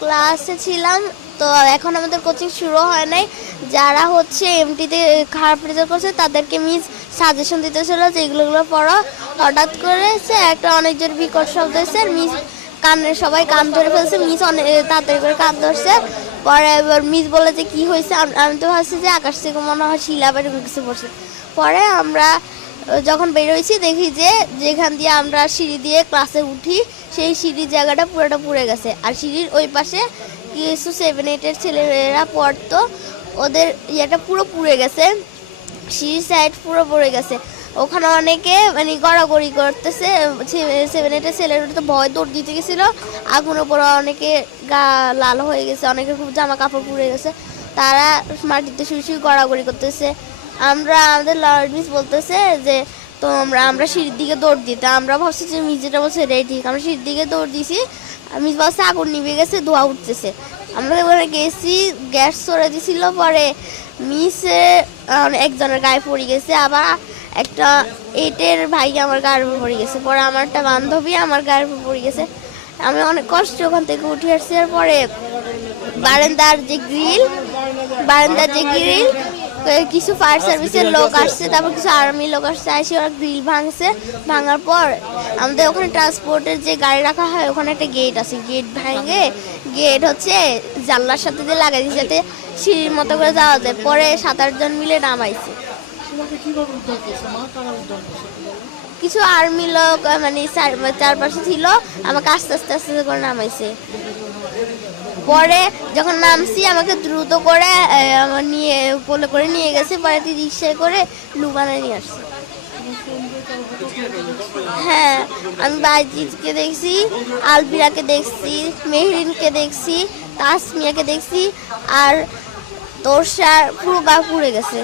ক্লাসে ছিলাম। তো এখন আমাদের কোচিং শুরু হয় নাই। যারা হচ্ছে এমটিতে খারাপ রেজাল্ট করছে তাদেরকে মিস সাজেশন দিতেছিল যে এগুলো পড়ো। হঠাৎ করে একটা অনেক জোর বিকট শব্দ হয়েছে, মিস সবাই কান ধরে ফেলছে। মিস অনেক তাড়াতাড়ি করে কান ধরছে। পরে এবার মিস বলে যে কী হয়েছে, আমি তো ভাবছি যে আকাশ থেকে মনে হয় শিলা বা এরকম কিছু পড়ছে। পরে আমরা যখন বেরোইছি দেখি যে যেখান দিয়ে আমরা সিঁড়ি দিয়ে ক্লাসে উঠি সেই সিঁড়ির জায়গাটা পুরোটা পুড়ে গেছে। আর সিঁড়ির ওই পাশে কিছু 7-8-এর ছেলেরা পড়তো, ওদের ইয়েটা পুরো পুড়ে গেছে, সিঁড়ির সাইড পুরো পড়ে গেছে। ওখানে অনেকে মানে গড়াগড়ি করতেছে। 7-8-এর ছেলেরা তো ভয় দৌড় দিতে গেছিলো। আগুনের পরে অনেকে গা লাল হয়ে গেছে, অনেকের খুব জামা কাপড় পুড়ে গেছে। তারা মাটিতে শুয়ে শুয়ে গড়াগড়ি করতেছে। আমাদের লর্ড মিস বলতেছে যে তো আমরা সিঁড়ির দিকে দৌড় দিতে, আমরা ভাবছি যে মিস যেটা বলছে এটাই ঠিক। আমরা সিঁড়ির দিকে দৌড় দিছি। মিস বলছে আগুন নিভে গেছে, ধোঁয়া উঠতেছে। আমরা ওখানে গেছি, গ্যাস সরে দিছিল। পরে মিসে একজনের গায়ে পড়ে গেছে, আবার একটা 8-এর ভাই আমার গায়ের উপর পড়ে গেছে। পরে আমার একটা বান্ধবী আমার গায়ের উপর পড়ে গেছে। আমি অনেক কষ্ট ওখান থেকে উঠে আসছি। আর পরে বারান্দার যে গ্রিল কিছু ফায়ার সার্ভিসের লোক আসছে, তারপর কিছু আর্মি লোক আসছে, এসে ওরা গ্রিল ভাঙছে। ভাঙার পর আমাদের ওখানে ট্রান্সপোর্টের যে গাড়ি রাখা হয় ওখানে একটা গেট আছে, গেট ভাঙে গেট হচ্ছে জানলার সাথে দিয়ে লাগাই দিয়েছে যাতে সিঁড়ির মতো করে যাওয়া যায়। পরে 7-8 জন মিলে নামাইছে। কিছু আর্মি লোক মানে চারপাশে ছিল, আমাকে আস্তে আস্তে আস্তে করে নামাইছে। পরে যখন নামছি আমাকে দ্রুত করে নিয়ে কোলে করে নিয়ে গেছে। পরে রিক্সায় করে লুবানে নিয়ে আসছে। হ্যাঁ, আমি বাইজিৎকে দেখছি, আলবিরাকে দেখছি, মেহরিনকে দেখছি, তাসমিয়াকে দেখছি। আর তোরসার পুরো গা পুড়ে গেছে।